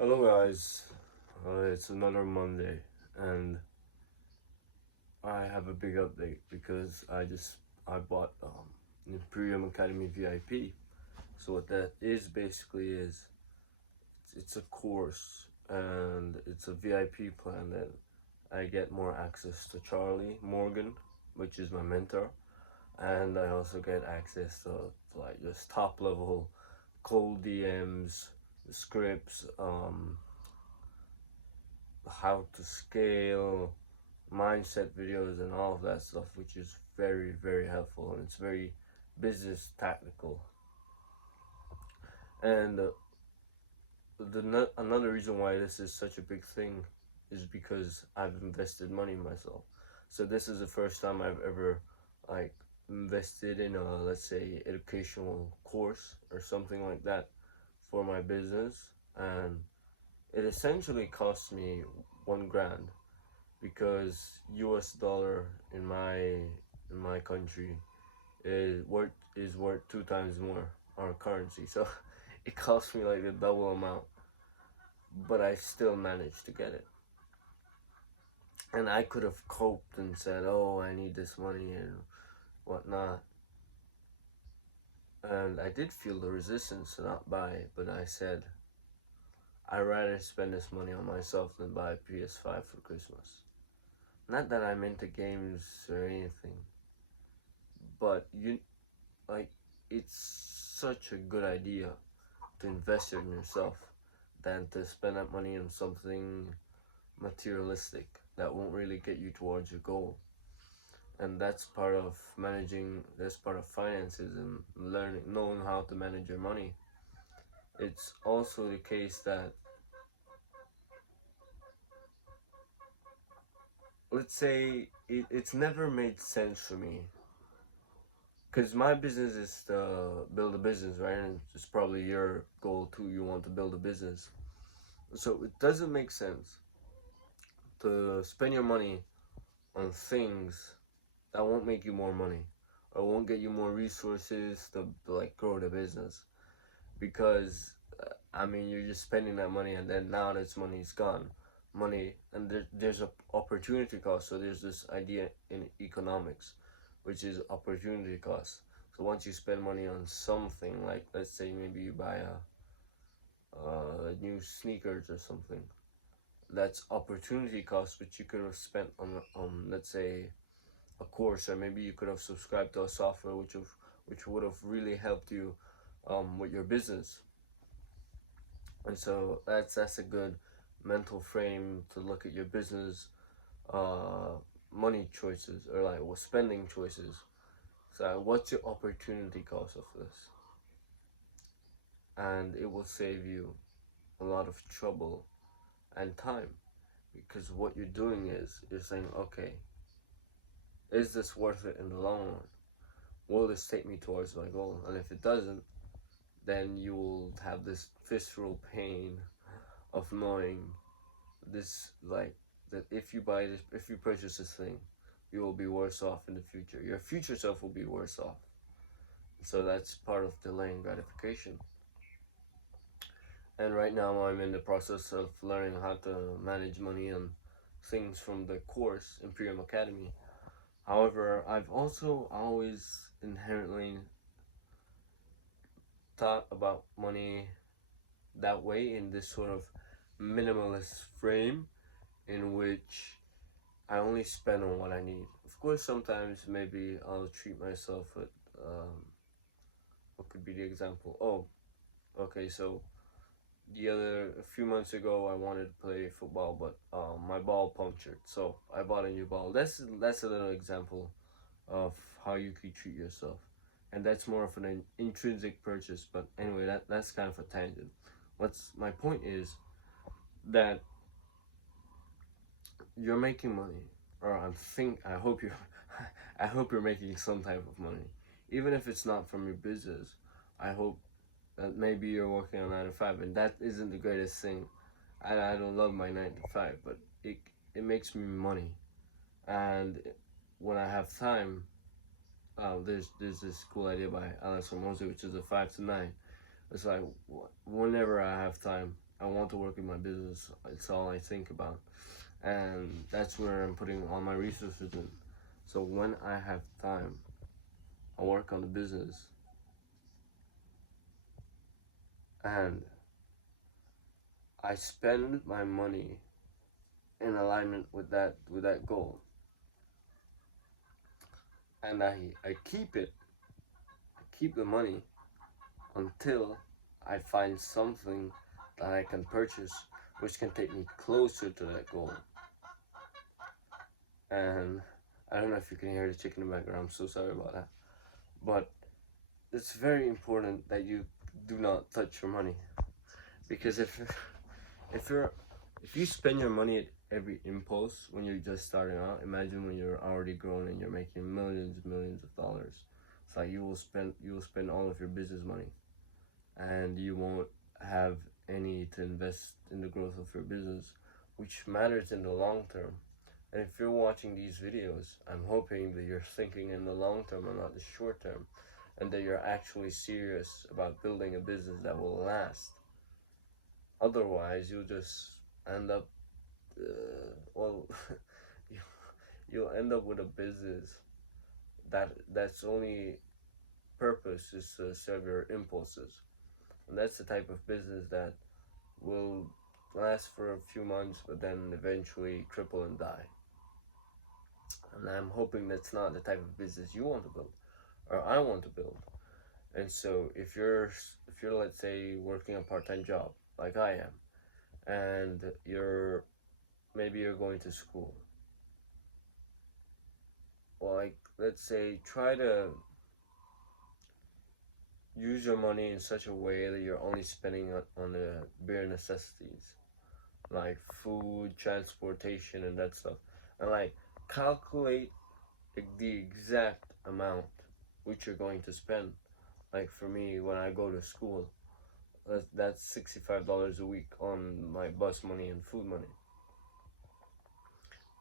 Hello guys, it's another Monday and I have a big update because I bought Imperium Academy VIP. So what that is basically is it's a course and it's a VIP plan that I get more access to Charlie Morgan, which is my mentor, and I also get access to like just top level cold DMs, scripts, how to scale, mindset videos, and all of that stuff, which is very, very helpful and it's very business tactical. And another reason why this is such a big thing is because I've invested money in myself. So this is the first time I've ever like invested in a, let's say, educational course or something like that for my business, and it essentially cost me 1 grand because US dollar in my country is worth 2 times more our currency. So it cost me like the double amount, but I still managed to get it. And I could have coped and said, "Oh, I need this money and whatnot." And I did feel the resistance to not buy it, but I said, "I'd rather spend this money on myself than buy a PS5 for Christmas." Not that I'm into games or anything, but like it's such a good idea to invest in yourself than to spend that money on something materialistic that won't really get you towards your goal. And that's part of that's part of finances and knowing how to manage your money. It's also the case that, let's say, it's never made sense for me because my business is to build a business, right? And it's probably your goal too. You want to build a business. So it doesn't make sense to spend your money on things that won't make you more money or won't get you more resources to like grow the business, because I mean you're just spending that money and then now this money is gone. Money, and there's a opportunity cost. So there's this idea in economics which is opportunity cost. So once you spend money on something, like let's say maybe you buy a new sneakers or something, that's opportunity cost which you could have spent on let's say a course, or maybe you could have subscribed to a software which would have really helped you with your business. And so that's a good mental frame to look at your business uh, money choices, or like spending choices. So what's your opportunity cost of this? And it will save you a lot of trouble and time, because what you're doing is you're saying, okay, is this worth it in the long run? Will this take me towards my goal? And if it doesn't, then you will have this visceral pain of knowing this, like, that if you purchase this thing, you will be worse off in the future. Your future self will be worse off. So that's part of delaying gratification. And right now I'm in the process of learning how to manage money and things from the course Imperium Academy. However, I've also always inherently thought about money that way, in this sort of minimalist frame in which I only spend on what I need. Of course, sometimes maybe I'll treat myself with what could be the example? Oh, okay, so a few months ago I wanted to play football, but my ball punctured, so I bought a new ball. That's a little example of how you could treat yourself, and that's more of an intrinsic purchase. But anyway, that's kind of a tangent. What's my point is that you're making money, or I hope you're I hope you're making some type of money, even if it's not from your business. I hope that maybe you're working on 9 to 5, and that isn't the greatest thing. I don't love my 9 to 5, but it makes me money, and when I have time, there's this cool idea by Alex Hormozy, which is a 5 to 9. It's like whenever I have time, I want to work in my business. It's all I think about, and that's where I'm putting all my resources in. So when I have time, I work on the business, and I spend my money in alignment with that goal, and I keep it. I keep the money until I find something that I can purchase, which can take me closer to that goal. And I don't know if you can hear the chicken in the background. I'm so sorry about that. But it's very important that you do not touch your money, because if you're if you spend your money at every impulse when you're just starting out, imagine when you're already grown and you're making millions of dollars. It's like you will spend all of your business money, and you won't have any to invest in the growth of your business, which matters in the long term. And if you're watching these videos, I'm hoping that you're thinking in the long term and not the short term, and that you're actually serious about building a business that will last. Otherwise, you'll just end up, well, you, you'll end up with a business that's only purpose is to serve your impulses. And that's the type of business that will last for a few months, but then eventually cripple and die. And I'm hoping that's not the type of business you want to build, or I want to build. And so if you're let's say working a part-time job like I am, and maybe you're going to school, well, like let's say try to use your money in such a way that you're only spending on the bare necessities like food, transportation, and that stuff, and like calculate the exact amount which you're going to spend. Like for me, when I go to school, that's $65 a week on my bus money and food money,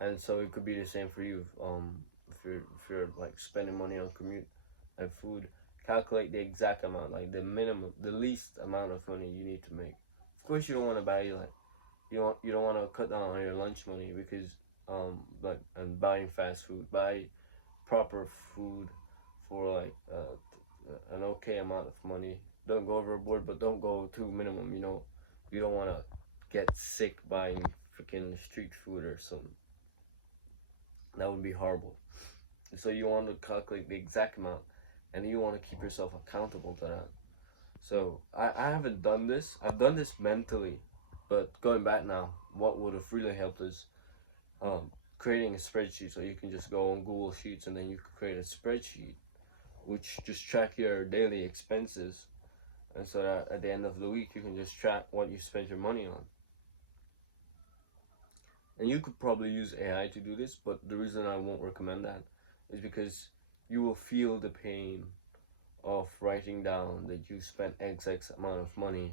and so it could be the same for you. If you're like spending money on commute and food, calculate the exact amount, like the minimum, the least amount of money you need to make. Of course, you don't want to buy like you don't want to cut down on your lunch money, because like and buying fast food, buy proper food for like an okay amount of money. Don't go overboard, but don't go too minimum. You don't want to get sick buying freaking street food or something. That would be horrible. So you want to calculate the exact amount, and you want to keep yourself accountable to that. So I haven't done this. I've done this mentally, but going back now, what would have really helped is creating a spreadsheet. So you can just go on Google Sheets, and then you can create a spreadsheet which just track your daily expenses, and so that at the end of the week you can just track what you spent your money on. And you could probably use AI to do this, but the reason I won't recommend that is because you will feel the pain of writing down that you spent X amount of money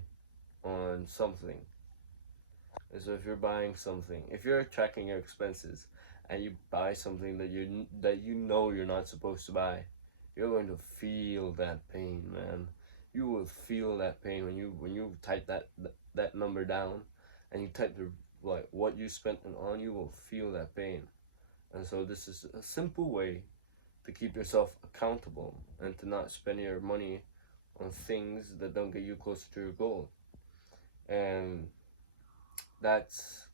on something. And so if you're buying something, if you're tracking your expenses and you buy something that you know you're not supposed to buy, you're going to feel that pain, man. You will feel that pain when you type that number down, and you type the like what you spent and on. You will feel that pain. And so this is a simple way to keep yourself accountable and to not spend your money on things that don't get you closer to your goal. And that's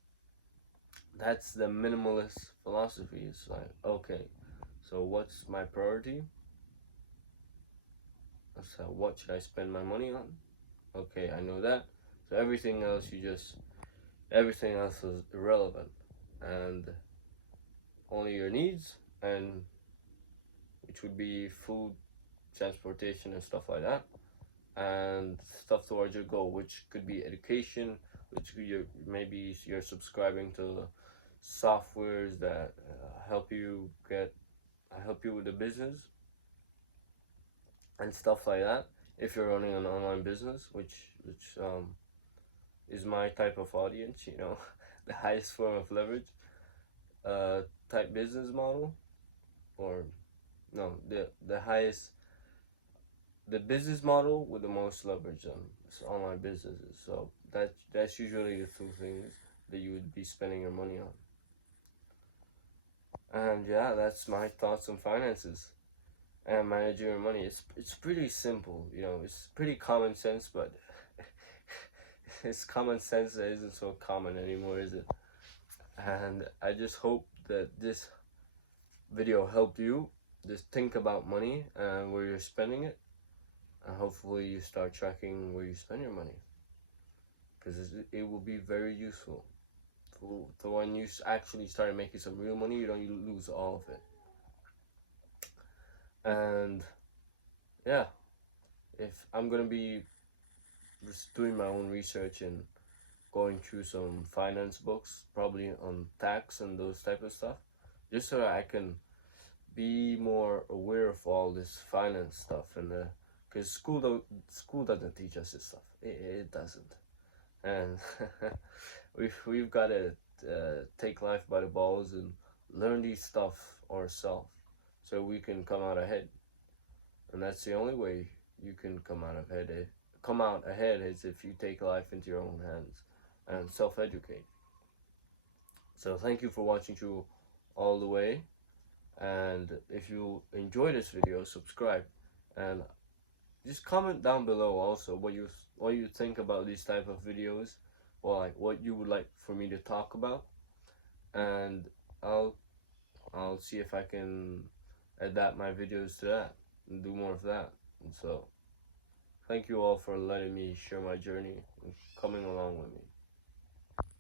that's the minimalist philosophy. It's like, okay, so what's my priority? So what should I spend my money on? Okay, I know that. So everything else is irrelevant, and only your needs, and which would be food, transportation, and stuff like that, and stuff towards your goal, which could be education, which maybe you're subscribing to softwares that help you with the business and stuff like that. If you're running an online business, which is my type of audience, the highest form of leverage, type business model, or no, the highest, the business model with the most leverage on online businesses. So That's usually the two things that you would be spending your money on. And yeah, that's my thoughts on finances and managing your money. It's pretty simple, you know. It's pretty common sense, but it's common sense that isn't so common anymore, is it? And I just hope that this video helped you just think about money and where you're spending it, and hopefully you start tracking where you spend your money, because it will be very useful. So when you actually start making some real money, you don't lose all of it. And yeah, if I'm gonna be just doing my own research and going through some finance books, probably on tax and those type of stuff, just so that I can be more aware of all this finance stuff. And because school doesn't teach us this stuff, it doesn't. And we've got to take life by the balls and learn these stuff ourselves, so we can come out ahead. And that's the only way you can come out ahead. Come out ahead is if you take life into your own hands and self-educate. So thank you for watching through all the way. And if you enjoy this video, subscribe and just comment down below also what you think about these type of videos, or like what you would like for me to talk about, and I'll see if I can adapt my videos to that and do more of that. And so thank you all for letting me share my journey and coming along with me.